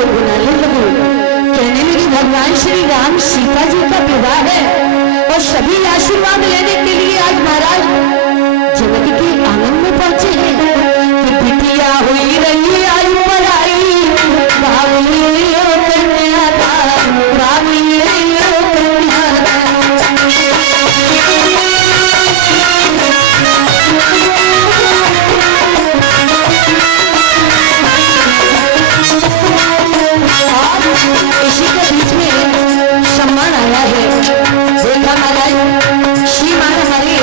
गुनगुनाने लगी, कहने लगी भगवान श्री राम सीता जी का विवाह है और सभी आशीर्वाद लेने के लिए आज महाराज जनक के आंगन में पहुंचे हैं कि बिटिया हुई रही आई पर आई बावलियो कन्यादान बावलियो कन्यादान। इसी के बीच में सम्मान आया है, देखा महाराज श्रीमान हमारे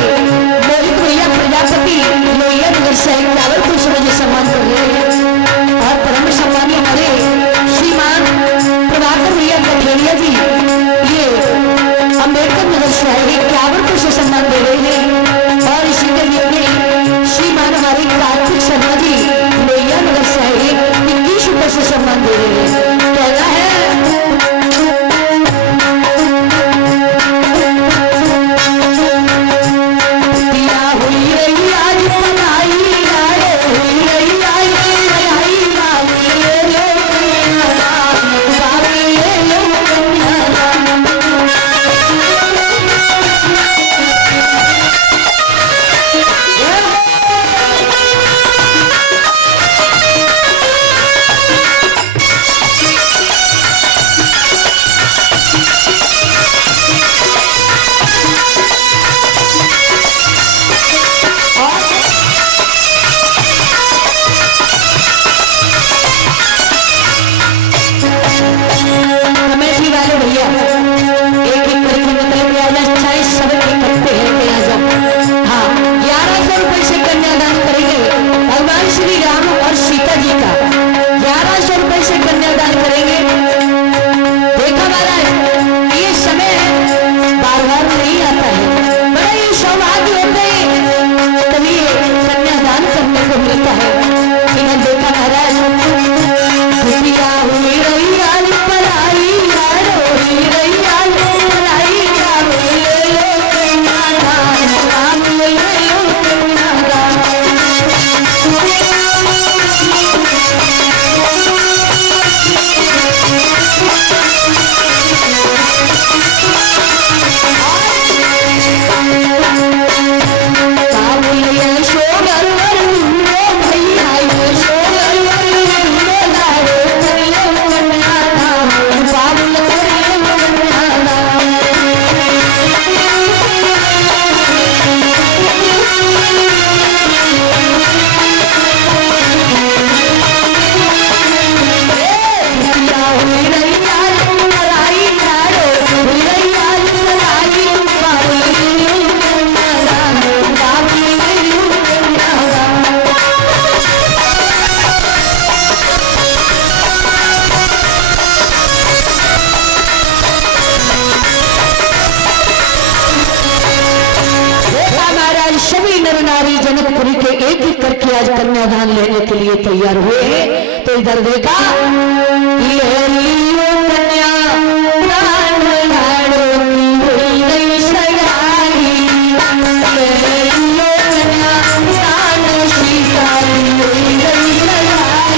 मोहित भैया प्रजापति लोहिया नगर से टावर को समझे सम्मान कर रहे हैं और परम सम्मानी हमारे श्रीमान प्रभाकर भैया कठेरिया जी ये अम्बेडकर नगर से आए टावर को से सम्मान दे रहे हैं और इसी के बीच में श्रीमान हमारे कार्तिक शर्मा जी लोहिया नगर से आए 21 रुपये से सम्मान दे रहे हैं। कहना है जनकपुरी के एक एक करके आज कन्यादान लेने के लिए तैयार हुए हैं। तो इधर देखा ले लियो कन्या प्राण लाडो हुई गई सगाई, ले लियो कन्या प्राण सीता हुई गई सगाई।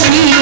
She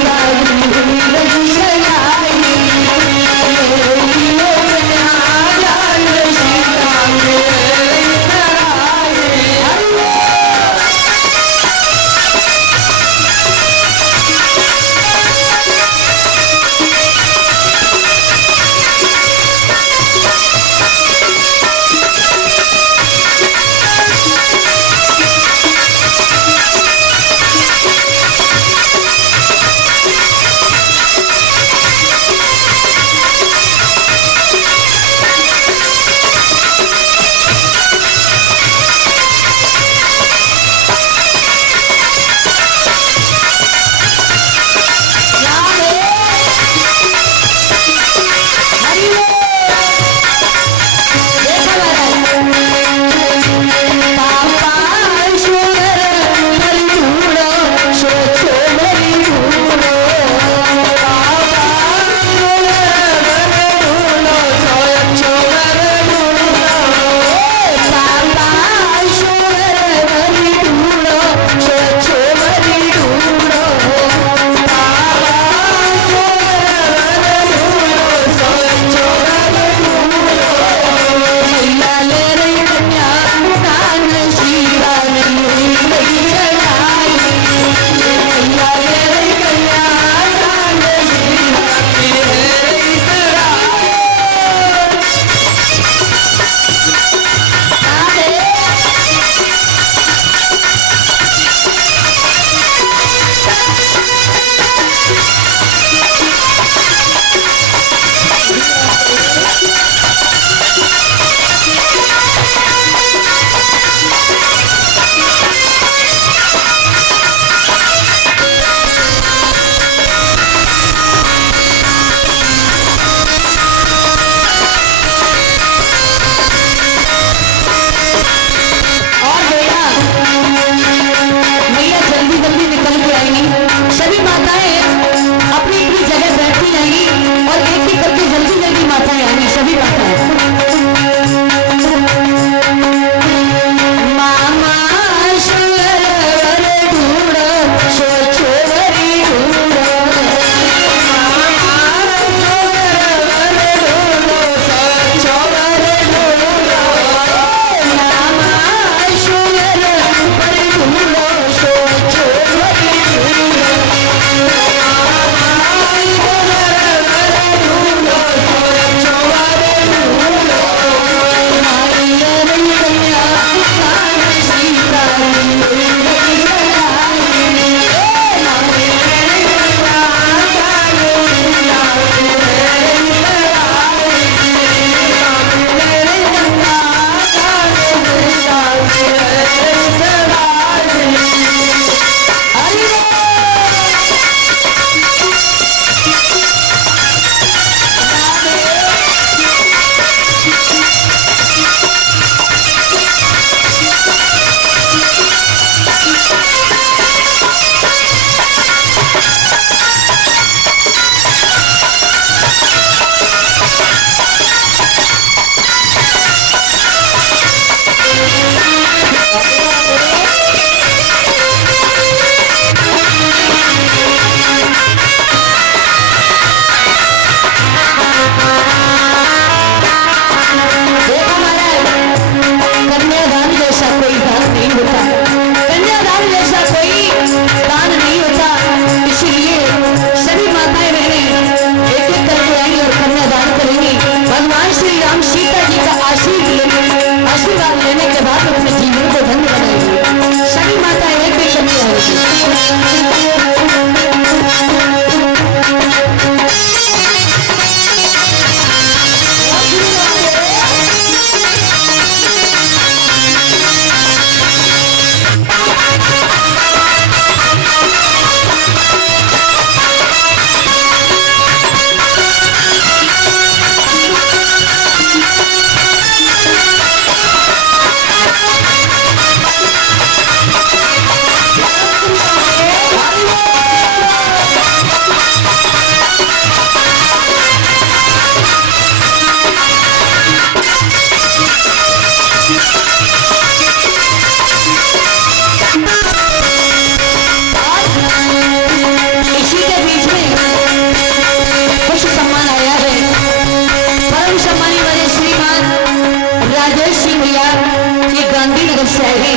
से आए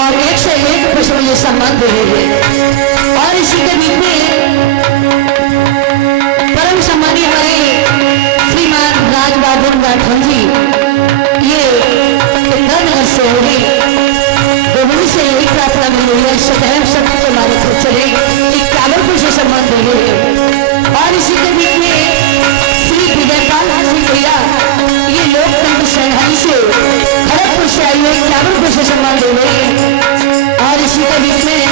और एक से एक पुष्प मुझे सम्मान दे रहे हैं। और इसी के बीच में परम सम्मानीय हमारे श्रीमान राज बहादुर राठौर जी, ये इंद्रनगर से होगी, गोविंद से यही प्रार्थना मिली है सदैव सत्य के मार्ग पर चले, 51 को से सम्मान दे रहे हैं। और इसी के बीच में श्री विजयपाल सिंह भैया, ये लोकतंत्र संघाई से खड़गपुर से आई है, 51 को से सम्मान दे रहे हैं। और इसी के बीच में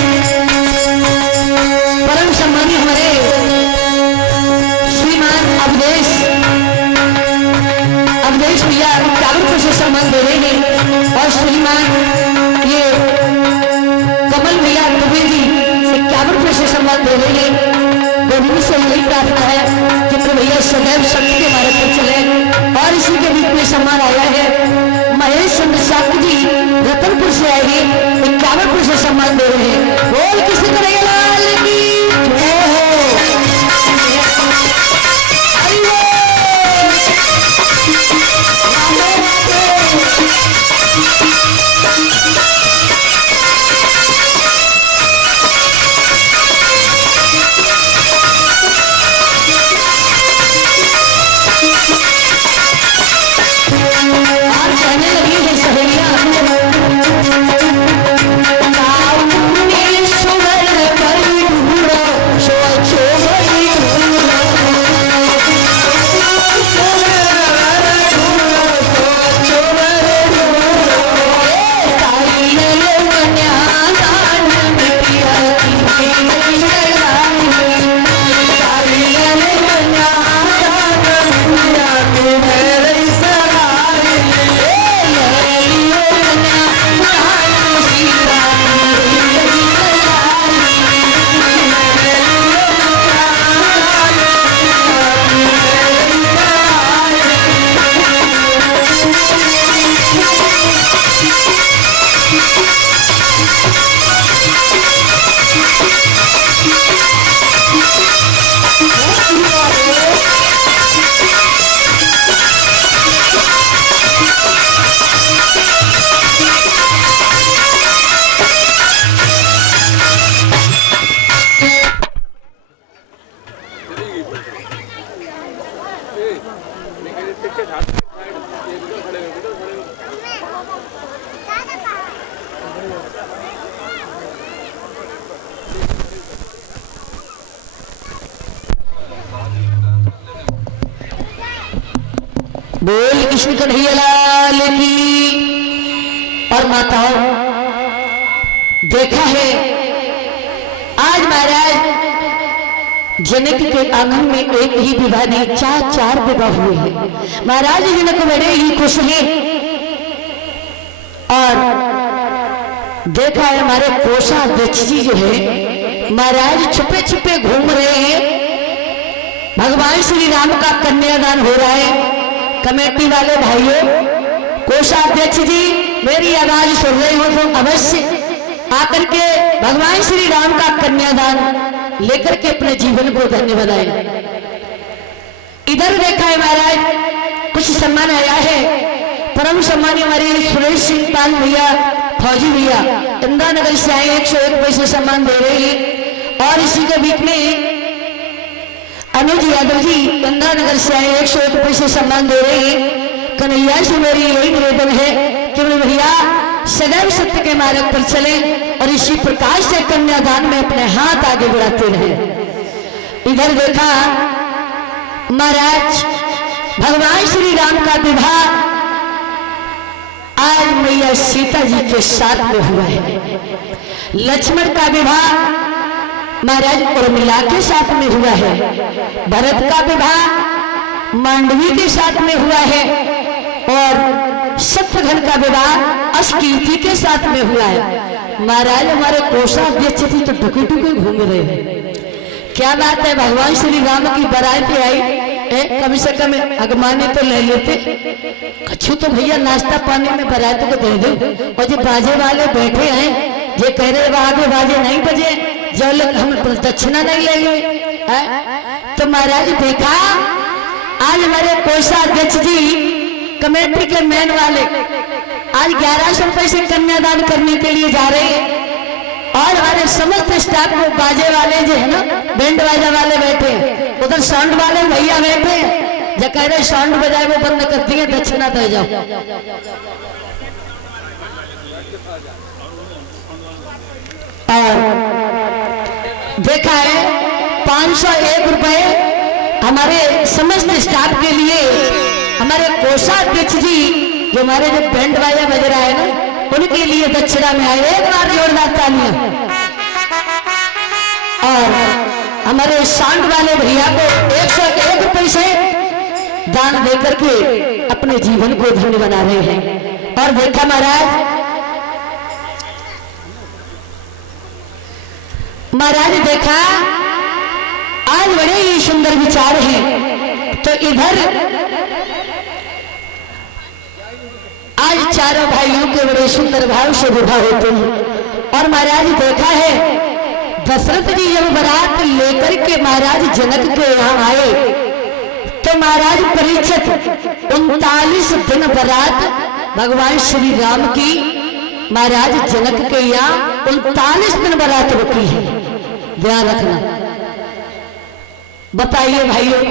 परम सम्मानीय हमारे श्रीमान अवधेश भैया 51 को से सम्मान दे रहे हैं। और श्रीमान ये कमल भैया दुबे जी 51 को से सम्मान दे रहे हैं। गोविंद से यही प्रार्थना है कि भैया सदैव सत्य के मार्ग पर चले। और इसी के बीच में सम्मान आया है महेश चंद्र साहू जी रतनपुर से आए हैं, 51 को से सम्मान दे रहे हैं। बोल किसी तरह लाल की बोल कृष्ण कन्हैया लाल की। और माताओं देखा है आज महाराज जनक के आंगन में एक ही विवाह नहीं, 4 विवाह हुए हैं। महाराज जनक बड़े ही खुश हैं। और देखा है हमारे कोषाध्यक्ष जी जो है महाराज छुपे छुपे घूम रहे हैं। भगवान श्री राम का कन्यादान हो रहा है। कमेटी वाले भाइयों, कोषाध्यक्ष जी मेरी आवाज सुन रहे हो तो अवश्य आकर के भगवान श्री राम का कन्यादान लेकर के अपने जीवन को धन्य बनाए। इधर देखा है महाराज कुछ सम्मान आया है। परम सम्मानीय हमारे सुरेश सिंह पाल भैया फौजी भैया इंदिरानगर से आए, 101 पैसे सम्मान दे रहे हैं। और इसी के बीच में अनुज यादव जी इंदिरानगर से आए, 101 पैसे सम्मान दे रहे हैं। कन्हैया से मेरी यही निवेदन है कि भैया सदैव सत्य के मार्ग पर चले और इसी प्रकार से कन्यादान में अपने हाथ आगे बढ़ाते रहे। इधर देखा महाराज भगवान श्री राम का विवाह आज मैया सीता जी के साथ में हुआ है। लक्ष्मण का विवाह महाराज उर्मिला के साथ में हुआ है। भरत का विवाह मांडवी के साथ में हुआ है। और शत्रुघ्न का विवाह अस्कीर्ति के साथ में हुआ है। महाराज हमारे कोषाध्यक्ष थी तो टुके टुके घूम रहे हैं। क्या बात है, भगवान श्री राम की बारात आई, कम से कम अगमाने तो ले लेते। कछु तो भैया नाश्ता पानी में बारात को दे दो। और जो बाजे वाले बैठे हैं ये कह रहे आगे बाजे नहीं बजे, जब लोग हम दक्षिणा नहीं लेंगे। तो महाराज देखा आज हमारे कोषाध्यक्ष जी कमेटी के मेन वाले आज 1100 रुपए से कन्यादान करने के लिए जा रहे हैं और हमारे समस्त स्टाफ को बाजे वाले जो है ना बैंड बाजा वाले बैठे, उधर साउंड वाले भैया बैठे, जो कह रहे साउंड बजाए वो बंद कर दिए, दक्षिणा दे जाओ। और देखा है 501 रुपए हमारे समस्त स्टाफ के लिए हमारे कोषाध्यक्ष जी जो हमारे जो बैंड बाजा बज रहा है ना उनके लिए दक्षिणा में आए, एक बार जोरदार तालियां। और हमारे साउंड वाले भैया को 101 रुपए से दान देकर के अपने जीवन को धन्य बना रहे हैं। और देखा महाराज देखा आज बड़े ही सुंदर विचार हैं। तो इधर आज चारों भाइयों के बड़े सुंदर भाव से विवाह होते हैं। और महाराज देखा है दशरथ जी जब बारात लेकर के महाराज जनक के यहाँ आए तो महाराज परीक्षित 39 दिन बारात भगवान श्री राम की महाराज जनक के यहाँ 39 दिन बारात रुकी है, ध्यान रखना। बताइए भाइयों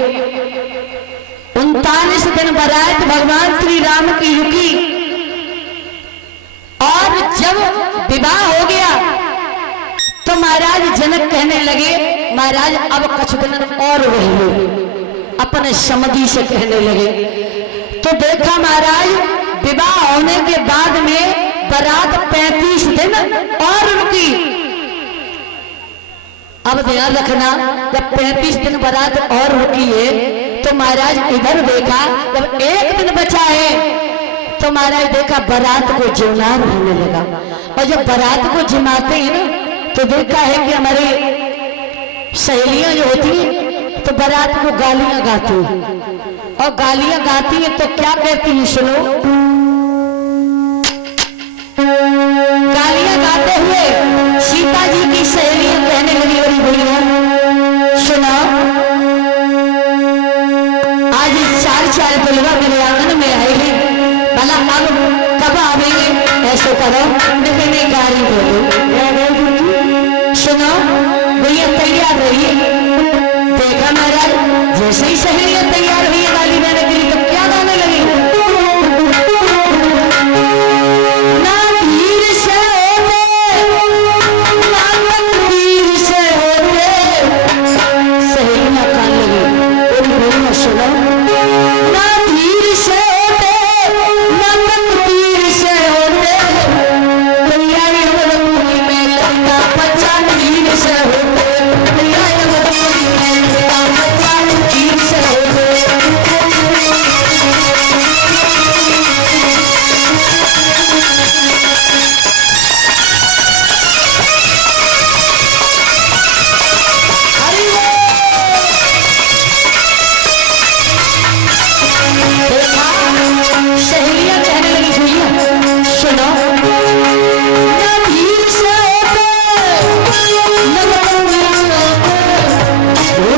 39 दिन बारात भगवान श्री राम की रुकी और जब विवाह हो गया तो महाराज जनक कहने लगे महाराज अब कुछ दिन और रह लो, अपने समधि से कहने लगे। तो देखा महाराज विवाह होने के बाद में बारात 35 दिन और रुकी। अब ध्यान रखना जब 35 दिन बारात और रुकी है तो महाराज इधर देखा जब एक दिन बचा है तो महाराज देखा बारात को जिमार होने लगा। और जब बारात को जिमाते हैं ना तो देखा है कि हमारी सहेलियां जो होती हैं तो बारात को गालियां गाती हैं और गालियां गाती हैं तो क्या कहती हैं सुनो। गालियां गाते हुए सीता जी की सहेलियां कहने लगी बड़ी भैया सुना आज 4 दुल्हा मेरे आंगन में आएगी भला अब कब आवेंगे ऐसे करो लेकिन गाली बोलो। सुनो भैया तैयार रहिए। देखा महाराज जैसे ही सहेलियां तैयार हुई गाली देने के लिए तो क्या गाने लगी ना तीर से होते ना तकदीर से होते। सहेलियां कान लगी बोलिए सुनो ना तीर से होते ना तकदीर से होते तैयारी मजबूरी में लगता बच्चा तीर से होते तैयारी मजबूरी में लगता बच्चा तीर से होते। सहेलियां कहने लगी भैया सुनो ना तीर से होते ना तकदीर से होते ओ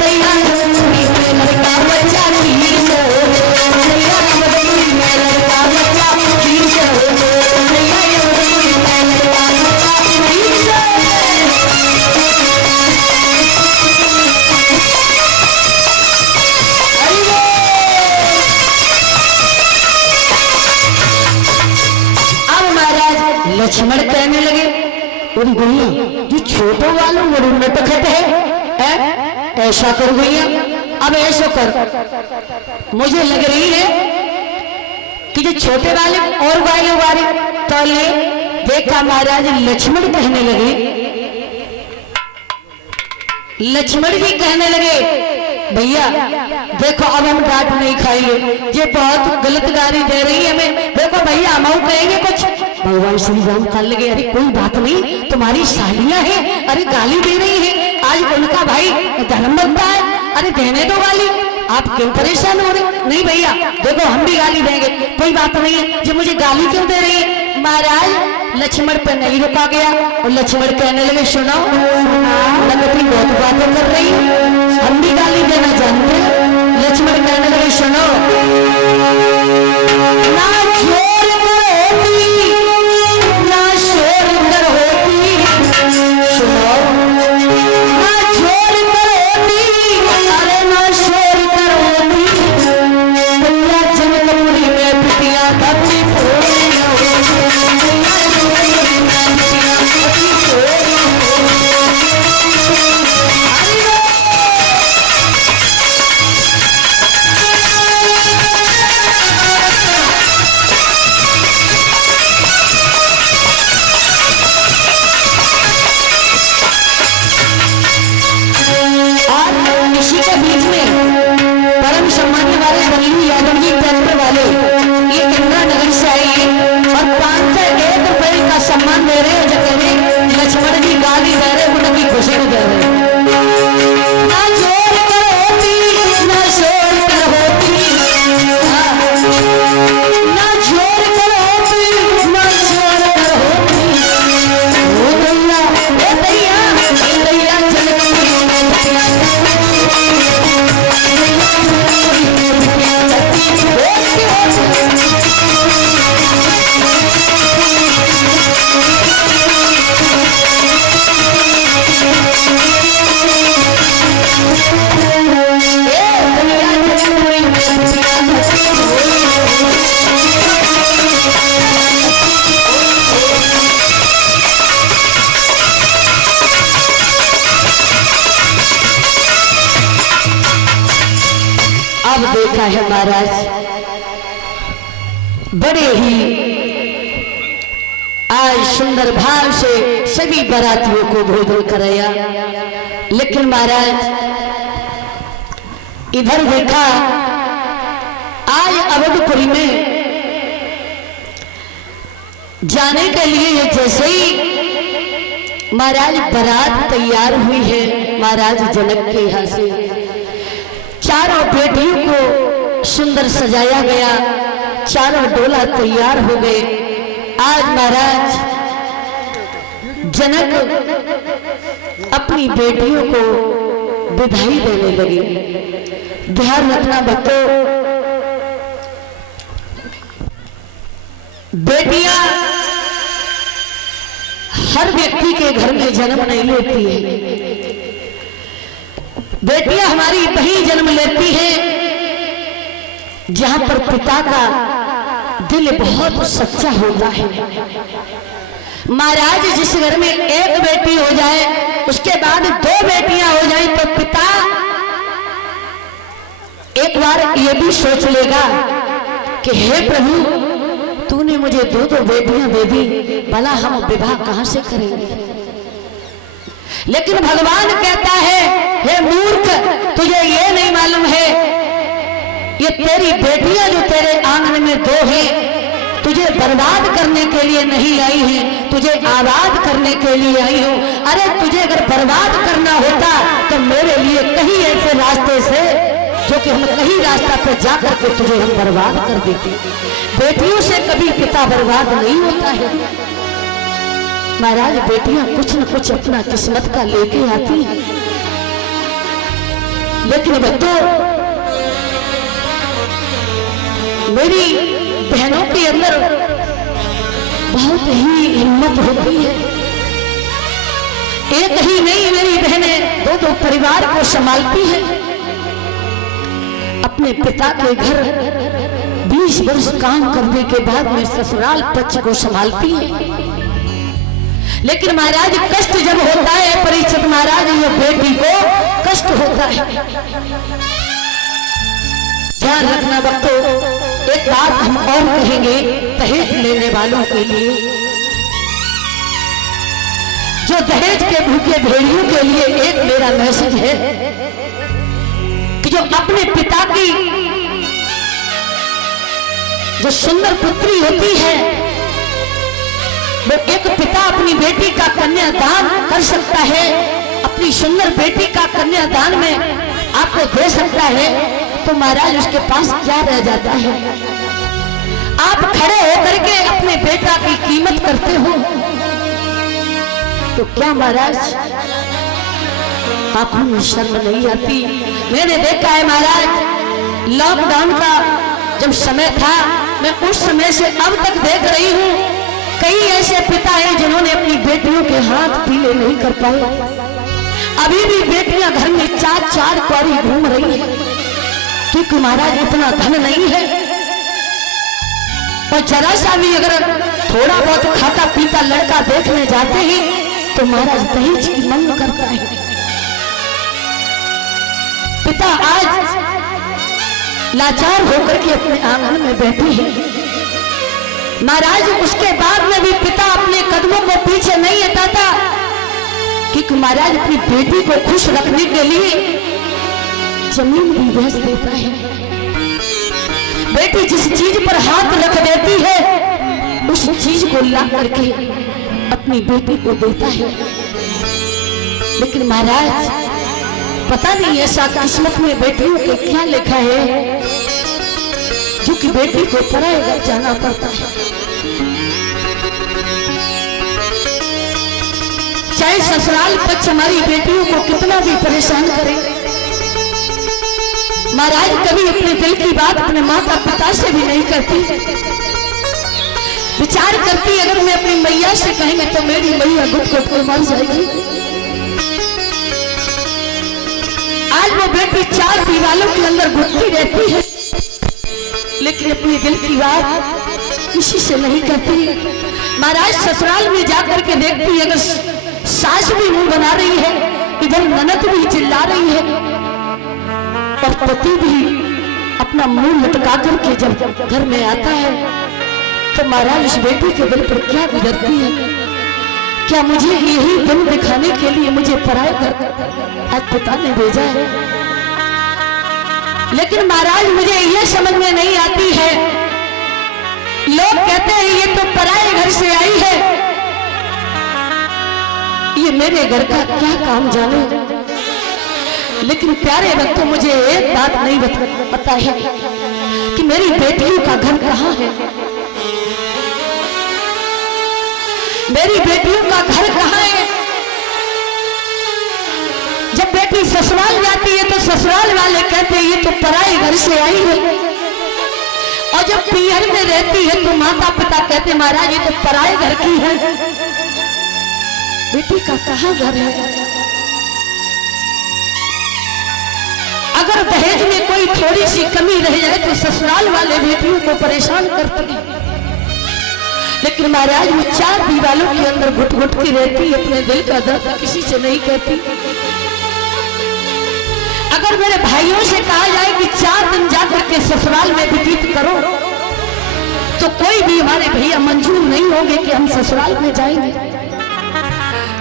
भैया लड़का बच्चा तीर से होते तैयारी मजबूरी में लड़का बच्चा तीर से होते तैयारी मजबूरी में लड़का बच्चा तीर से लक्ष्मण कहने लगे बोली भैया जो छोटे वालों बड़े नटखट है ऐसा कर भैया अब ऐसा कर मुझे लग रही है कि जो छोटे वाले और वाले वाले तो ले। देखा महाराज लक्ष्मण कहने लगे लक्ष्मण जी कहने लगे भैया देखो अब हम डांट नहीं खाएंगे, ये बहुत गलत गाली दे रही है हमें। देखो भैया हम कहेंगे कुछ भगवान श्री राम कर लगे अरे कोई बात नहीं तुम्हारी सालियां हैं अरे गाली दे रही है आज उनका भाई धर्म बनता है अरे देने दो गाली आप क्यों परेशान हो रहे। नहीं भैया देखो हम भी गाली देंगे कोई बात नहीं है जो मुझे गाली क्यों दे रही है। महाराज लक्ष्मण पर नहीं रुका गया और लक्ष्मण कहने लगे सुनो लगती बहुत बातें कर रही हम भी गाली देना जानते हैं। लक्ष्मण कहने लगे सुनो ना देखा है महाराज, बड़े ही आज सुंदर भाव से सभी बारातियों को भोजन कराया। लेकिन महाराज इधर देखा, आज अवधपुरी में जाने के लिए जैसे ही महाराज बारात तैयार हुई है, महाराज जनक के यहाँ से चारों बेटियों को सुंदर सजाया गया, चारों डोला तैयार हो गए। आज महाराज जनक अपनी बेटियों को विदाई देने लगे। ध्यान रखना बच्चों, बेटियां हर व्यक्ति के घर में जन्म नहीं लेती है। बेटियां हमारी वही जन्म लेती है जहां पर पिता का दिल बहुत सच्चा होता है। महाराज जिस घर में एक बेटी हो जाए, उसके बाद दो बेटियां हो जाए, तो पिता एक बार ये भी सोच लेगा कि हे प्रभु, तूने मुझे दो दो बेटियां दे दी, भला हम विवाह कहां से करेंगे। लेकिन भगवान कहता है, हे मूर्ख, तुझे ये नहीं मालूम है ये तेरी बेटियां जो तेरे आंगन में दो हैं, तुझे बर्बाद करने के लिए नहीं आई हैं, तुझे आबाद करने के लिए आई हूं। अरे तुझे अगर बर्बाद करना होता तो मेरे लिए कहीं ऐसे रास्ते से, जो कि हम कहीं रास्ता पे जाकर के तुझे हम बर्बाद कर देते। बेटियों से कभी पिता बर्बाद नहीं होता है। महाराज बेटियां कुछ न कुछ अपना किस्मत का लेके आती हैं। लेकिन बच्चों, मेरी बहनों के अंदर बहुत ही हिम्मत होती है। एक ही नहीं, मेरी बहनें दो दो परिवार को संभालती हैं। अपने पिता के घर 20 वर्ष काम करने के बाद में ससुराल पक्ष को संभालती है। लेकिन महाराज कष्ट जब होता है परीक्षित महाराज, ये बेटी को कष्ट होता है। ध्यान रखना बच्चों, एक बात हम और कहेंगे दहेज लेने वालों के लिए, जो दहेज के भूखे भेड़ियों के लिए एक मेरा मैसेज है कि जो अपने पिता की जो सुंदर पुत्री होती है, वो एक पिता अपनी बेटी का कन्यादान कर सकता है, अपनी सुंदर बेटी का कन्यादान में आपको दे सकता है, तो महाराज उसके पास क्या रह जाता है। आप खड़े होकर के अपने बेटा की कीमत करते हो, तो क्या महाराज आंखों में शर्म नहीं आती। मैंने देखा है महाराज, लॉकडाउन का जब समय था, मैं उस समय से अब तक देख रही हूं, कई ऐसे पिता हैं जिन्होंने अपनी बेटियों के हाथ पीले नहीं कर पाए। अभी भी बेटियां घर में 4-4 क्वारी घूम रही है, क्योंकि महाराज इतना धन नहीं है। और जरा सा भी अगर थोड़ा बहुत खाता पीता लड़का देखने जाते ही तो महाराज दहेज की मांग करता है। पिता आज लाचार होकर के अपने आंगन में बैठे हैं। महाराज उसके बाद में भी पिता अपने कदमों को पीछे नहीं हटाता, क्योंकि महाराज अपनी बेटी को खुश रखने के लिए जमीन भी बेच देता है। बेटी जिस चीज पर हाथ रख देती है उस चीज को ला करके अपनी बेटी को देता है। लेकिन महाराज पता नहीं ऐसा किस्मत में बेटियों के क्या लिखा है जो कि बेटी को पराए घर जाना पड़ता है। चाहे ससुराल पक्ष हमारी बेटियों को कितना भी परेशान करे, महाराज कभी अपने दिल की बात अपने माता पिता से भी नहीं करती। विचार करती अगर मैं अपनी मैया से कहेंगे तो मेरी मैया घुट घुट कर मर जाएगी। आज वो बेटी चार दीवालों के अंदर घुटती रहती है, लेकिन अपनी दिल की बात किसी से नहीं करती। महाराज ससुराल में जाकर के देखती अगर सास भी मुंह बना रही है, इधर ननद भी चिल्ला रही है, और पति भी अपना मुंह लटका करके जब घर में आता है तो महाराज इस बेटी के दिल पर क्या गुजरती है। क्या मुझे यही दिन दिखाने के लिए मुझे पराए घर आज पिता ने भेजा है? लेकिन महाराज मुझे ये समझ में नहीं आती है, लोग कहते हैं ये तो पराए घर से आई है, ये मेरे घर का क्या काम जाने। लेकिन प्यारे भक्तों मुझे एक बात नहीं पता है कि मेरी बेटियों का घर कहाँ है, मेरी बेटियों का घर कहाँ है। जब बेटी ससुराल जाती है तो ससुराल वाले कहते हैं ये तो पराए घर से आई है, और जब पीहर में रहती है तो माता पिता कहते महाराज ये तो पराए घर की है। बेटी का कहाँ घर है? अगर दहेज में कोई थोड़ी सी कमी रह जाए तो ससुराल वाले बेटियों को परेशान करते हैं, लेकिन महाराज वो चार दीवालों के अंदर घुट घुट की रहती, अपने दिल का दर्द किसी से नहीं कहती। अगर मेरे भाइयों से कहा जाए कि 4 दिन जाकर के ससुराल में व्यतीत करो तो कोई भी हमारे भैया मंजूर नहीं होंगे कि हम ससुराल में जाएंगे।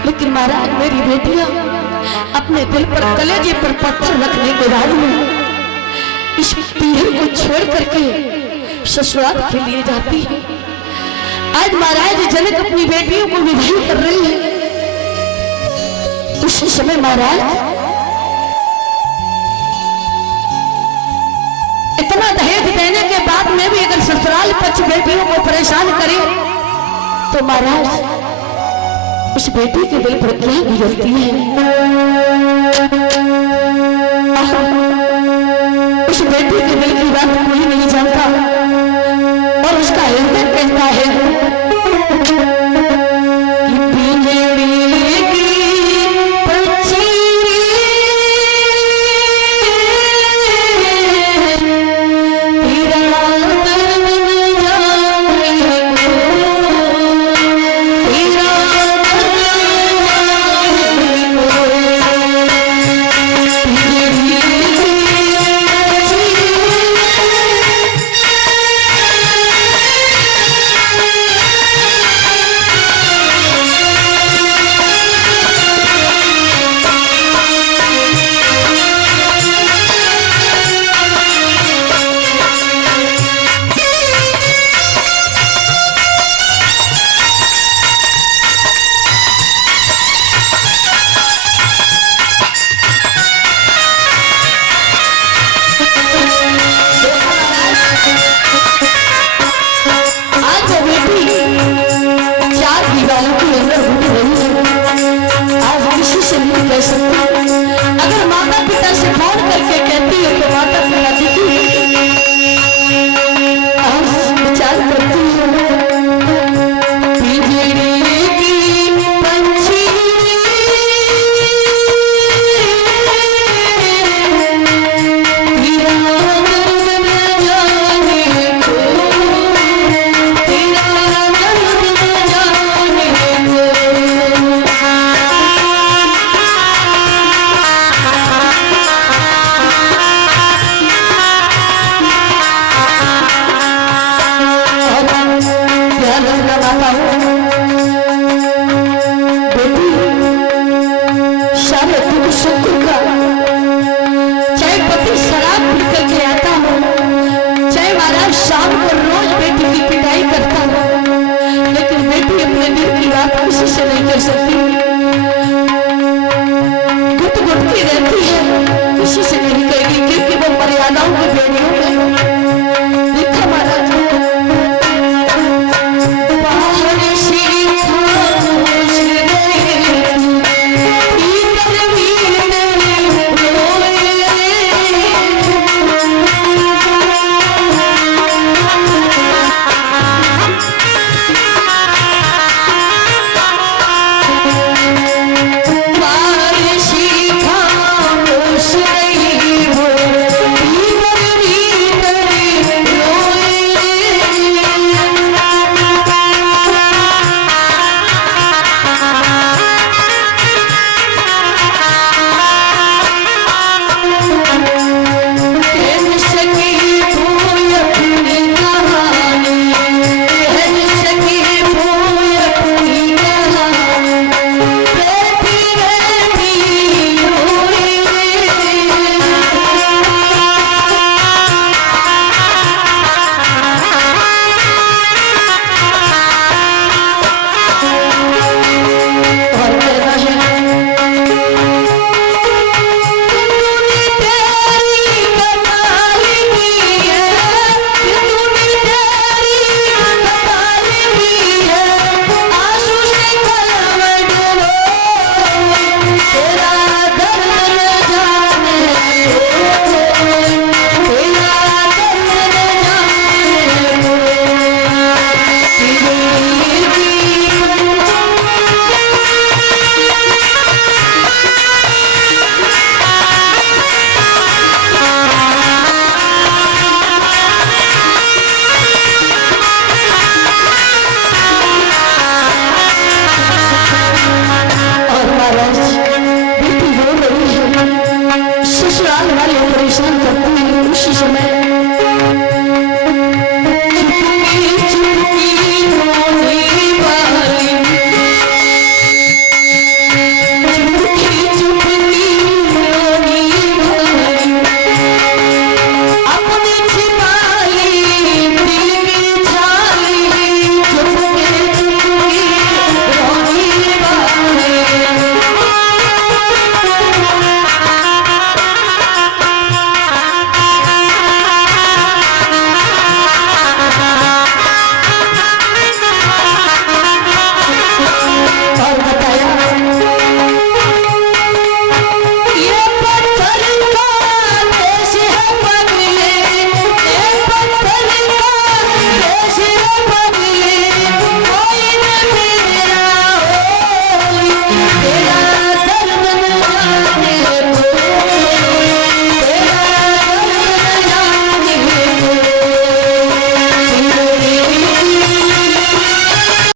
लेकिन महाराज मेरी बेटियां अपने दिल पर कलेजे पर पत्थर रखने के बाद में इस पीहर को छोड़ करके ससुराल के लिए जाती है। आज महाराज जनक अपनी बेटियों को विदाई कर रही है, उसी समय महाराज इतना दहेज देने के बाद में भी अगर ससुराल पक्ष बेटियों को परेशान करे तो महाराज उस बेटी के दिल पर क्या गुजरती है। उस बेटी के दिल की बात कोई नहीं जानता, और उसका हृदय कहता है नजराता हूँ। बेटी सारे दुख सुख का, चाहे पति शराब पी करके आता हो, चाहे महाराज शाम को रोज बेटी की पिटाई करता हो, लेकिन बेटी अपने दिल की बात किसी से नहीं कर सकती।